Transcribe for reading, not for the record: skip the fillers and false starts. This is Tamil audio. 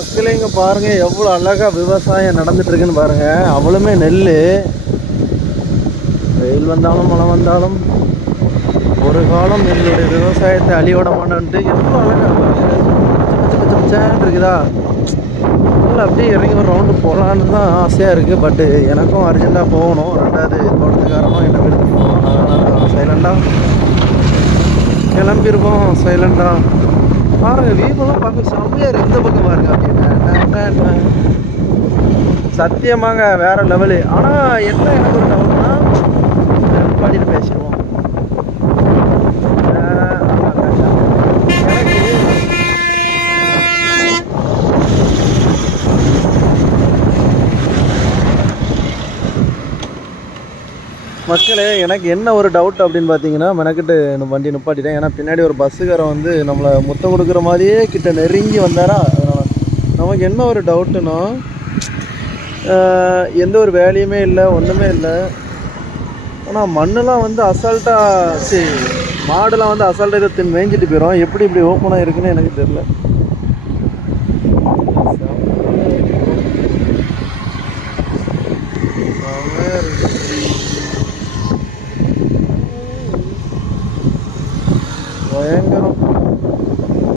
மக்களே இங்கே பாருங்கள் எவ்வளோ அழகாக விவசாயம் நடந்துட்டுருக்குன்னு பாருங்கள். அவ்வளோமே நெல். வெயில் வந்தாலும் மழை வந்தாலும் ஒரு காலம் எங்களுடைய விவசாயத்தை அழியோட மாட்டோன்ட்டு எவ்வளோ அழகாக இருக்குதா. இல்லை அப்படியே இறங்கி ஒரு ரவுண்டு போகலான்னு தான் ஆசையாக இருக்குது. பட்டு எனக்கும் அர்ஜெண்ட்டாக போகணும். ரெண்டாவது தோட்டத்துக்காரனும் என்ன விடுத்து போகணும். அதனால் சைலண்டாக கிளம்பிருக்கோம். சைலண்டாக பாருங்கள். வீப்பெல்லாம் பார்க்க செம்மையாக இருக்குது. இந்த பக்கம் பாருங்க அப்படின்னு சத்தியமாங்க வேறு லெவலு. ஆனால் என்ன எனக்கு ஒரு டவுட்னா பாடியில் பேசிடுவோம். மக்களே எனக்கு என்ன ஒரு டவுட் அப்படின்னு பார்த்தீங்கன்னா, மெனக்கிட்டு வண்டி நிப்பாட்டிட்டேன். ஏன்னா பின்னாடி ஒரு பஸ்ஸுக்காரன் வந்து நம்மளை முத்தம் கொடுக்குற மாதிரியே கிட்ட நெருங்கி வந்தாரா. நமக்கு என்ன ஒரு டவுட்டுன்னா, எந்த ஒரு வேலையுமே இல்லை, ஒன்றுமே இல்லை. ஆனால் மண்ணெலாம் வந்து அசால்ட்டாக மாடெலாம் வந்து அசால்ட்டாக இதை மேய்ஞ்சிட்டு போயிடும். எப்படி இப்படி ஓப்பனாக இருக்குன்னு எனக்கு தெரியல.